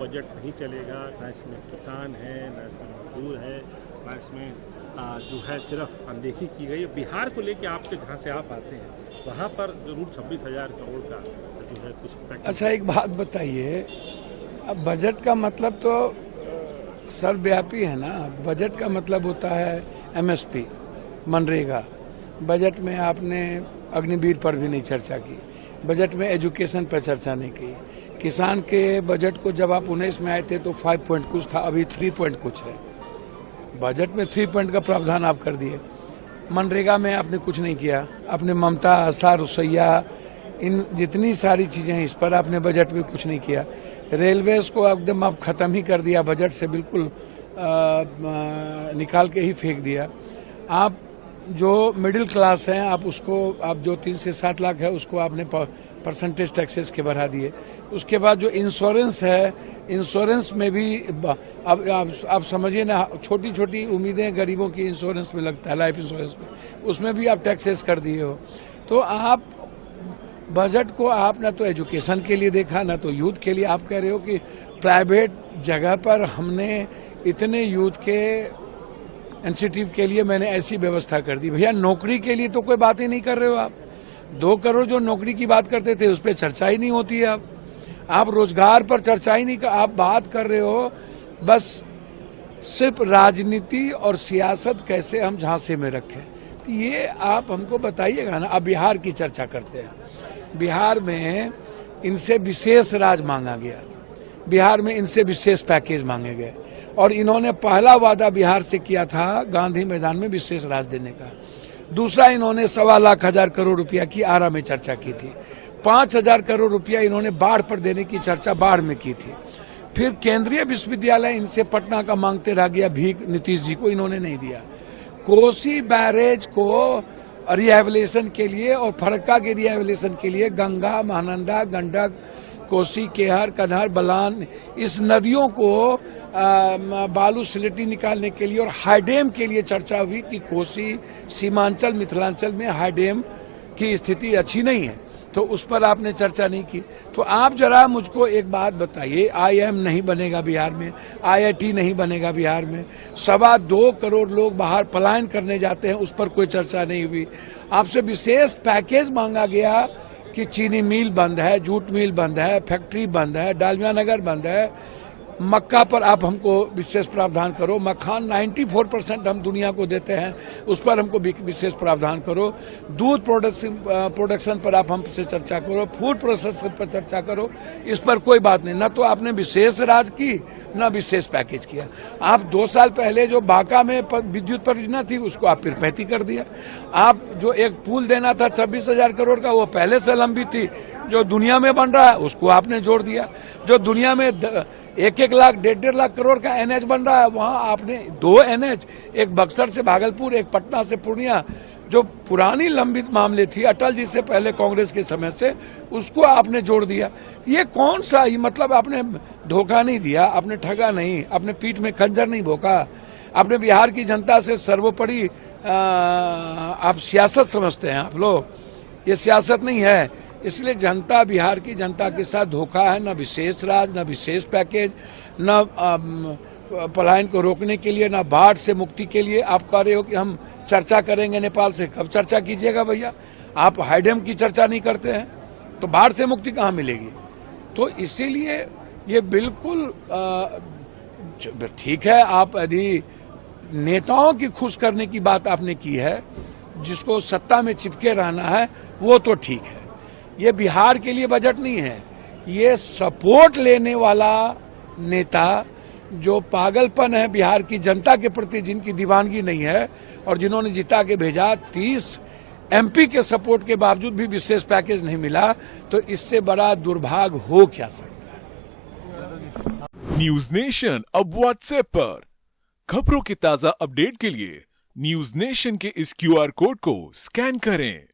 Budget नहीं चलेगा, ना इसमें किसान है, ना इसमें मजदूर है, ना इसमें जो है सिर्फ अनदेखी की गई है। बिहार को लेके आपके जहाँ से आप आते हैं वहाँ पर जरूर 26,000 करोड़ का जो है कुछ पैकेज। अच्छा, एक बात बताइए, अब बजट का मतलब तो सर्वव्यापी है ना। बजट का मतलब होता है एमएसपी, मनरेगा। बजट में आपने अग्निवीर पर भी नहीं चर्चा की, बजट में एजुकेशन पर चर्चा नहीं की। किसान के बजट को जब आप 19 में आए थे तो 5 पॉइंट कुछ था, अभी 3 पॉइंट कुछ है। बजट में 3 पॉइंट का प्रावधान आप कर दिए। मनरेगा में आपने कुछ नहीं किया। आपने ममता, आशा, रुसैया, इन जितनी सारी चीज़ें हैं इस पर आपने बजट में कुछ नहीं किया। रेलवेज को एकदम आप ख़त्म ही कर दिया, बजट से बिल्कुल निकाल के ही फेंक दिया। आप जो मिडिल क्लास हैं आप उसको, आप जो 3 से 7 लाख है उसको आपने परसेंटेज टैक्सेस के बढ़ा दिए। उसके बाद जो इंश्योरेंस है, इंश्योरेंस में भी अब आप समझिए ना, छोटी छोटी उम्मीदें गरीबों की इंश्योरेंस में लगता है, लाइफ इंश्योरेंस में, उसमें भी आप टैक्सेस कर दिए हो। तो आप बजट को आप ना तो एजुकेशन के लिए देखा, ना तो यूथ के लिए। आप कह रहे हो कि प्राइवेट जगह पर हमने इतने यूथ के इंस्टीट्यूट के लिए मैंने ऐसी व्यवस्था कर दी। भैया, नौकरी के लिए तो कोई बात ही नहीं कर रहे हो आप। 2 करोड़ जो नौकरी की बात करते थे उस पर चर्चा ही नहीं होती है। आप रोजगार पर चर्चा ही नहीं कर, आप बात कर रहे हो बस सिर्फ राजनीति और सियासत कैसे हम झांसे में रखें। तो ये आप हमको बताइएगा ना। अब बिहार की चर्चा करते हैं। बिहार में इनसे विशेष राज मांगा गया, बिहार में इनसे विशेष पैकेज मांगे गए, और इन्होंने पहला वादा बिहार से किया था गांधी मैदान में विशेष राज देने का। दूसरा, इन्होंने 1,25,000 करोड़ रुपया की आरा में चर्चा की थी। 5,000 करोड़ रुपया इन्होंने बाढ़ पर देने की चर्चा बाढ़ में की थी। फिर केंद्रीय विश्वविद्यालय इनसे पटना का मांगते रह गया भीख, नीतीश जी को इन्होंने नहीं दिया। कोसी बैरेज को रिहेबिलिटेशन के लिए और फरक्का के रिहेबिलिटेशन के लिए गंगा, महानंदा, गंडक, कोसी, केहर, कन्हर, बलान, इस नदियों को बालू स्लेटी निकालने के लिए और हाईडेम के लिए चर्चा हुई कि कोसी, सीमांचल, मिथिलांचल में हाईडेम की स्थिति अच्छी नहीं है, तो उस पर आपने चर्चा नहीं की। तो आप जरा मुझको एक बात बताइए, आईआईएम नहीं बनेगा बिहार में, आईआईटी नहीं बनेगा बिहार में, 2.25 करोड़ लोग बाहर पलायन करने जाते हैं, उस पर कोई चर्चा नहीं हुई। आपसे विशेष पैकेज मांगा गया कि चीनी मिल बंद है, जूट मिल बंद है, फैक्ट्री बंद है, डालमिया नगर बंद है, मक्का पर आप हमको विशेष प्रावधान करो। मखान 94% हम दुनिया को देते हैं, उस पर हमको विशेष प्रावधान करो। दूध प्रोडक्शन पर आप हमसे चर्चा करो, फूड प्रोसेसिंग पर चर्चा करो। इस पर कोई बात नहीं। न तो आपने विशेष राज की, न विशेष पैकेज किया। आप 2 साल पहले जो बांका में विद्युत परियोजना थी उसको आप फिर 35 कर दिया। आप जो एक पुल देना था 26,000 करोड़ का, वो पहले से लंबी थी। जो दुनिया में बन रहा है उसको आपने जोड़ दिया। जो दुनिया में 1-1 लाख, 1.5 लाख करोड़ का एनएच बन रहा है, वहां आपने 2 एनएच, एक बक्सर से भागलपुर, एक पटना से पूर्णिया, जो पुरानी लंबित मामले थी अटल जी से पहले कांग्रेस के समय से, उसको आपने जोड़ दिया। ये कौन सा, ये मतलब आपने धोखा नहीं दिया, आपने ठगा नहीं, आपने पीठ में खंजर नहीं भोंका। आपने बिहार की जनता से सर्वोपरि आप सियासत समझते हैं आप लोग, ये सियासत नहीं है। इसलिए जनता, बिहार की जनता के साथ धोखा है। न विशेष राज, न विशेष पैकेज, न पलायन को रोकने के लिए, न बाढ़ से मुक्ति के लिए। आप कह रहे हो कि हम चर्चा करेंगे नेपाल से। कब चर्चा कीजिएगा भैया? आप हाईडेम की चर्चा नहीं करते हैं तो बाढ़ से मुक्ति कहाँ मिलेगी? तो इसीलिए ये बिल्कुल ठीक है। आप यदि नेताओं की खुश करने की बात आपने की है, जिसको सत्ता में चिपके रहना है, वो तो ठीक है। ये बिहार के लिए बजट नहीं है, ये सपोर्ट लेने वाला नेता, जो पागलपन है बिहार की जनता के प्रति, जिनकी दीवानगी नहीं है और जिन्होंने जिता के भेजा, 30 एमपी के सपोर्ट के बावजूद भी विशेष पैकेज नहीं मिला, तो इससे बड़ा दुर्भाग्य हो क्या सकता है। न्यूज नेशन अब व्हाट्सएप पर खबरों के ताजा अपडेट के लिए न्यूज नेशन के इस QR कोड को स्कैन करें।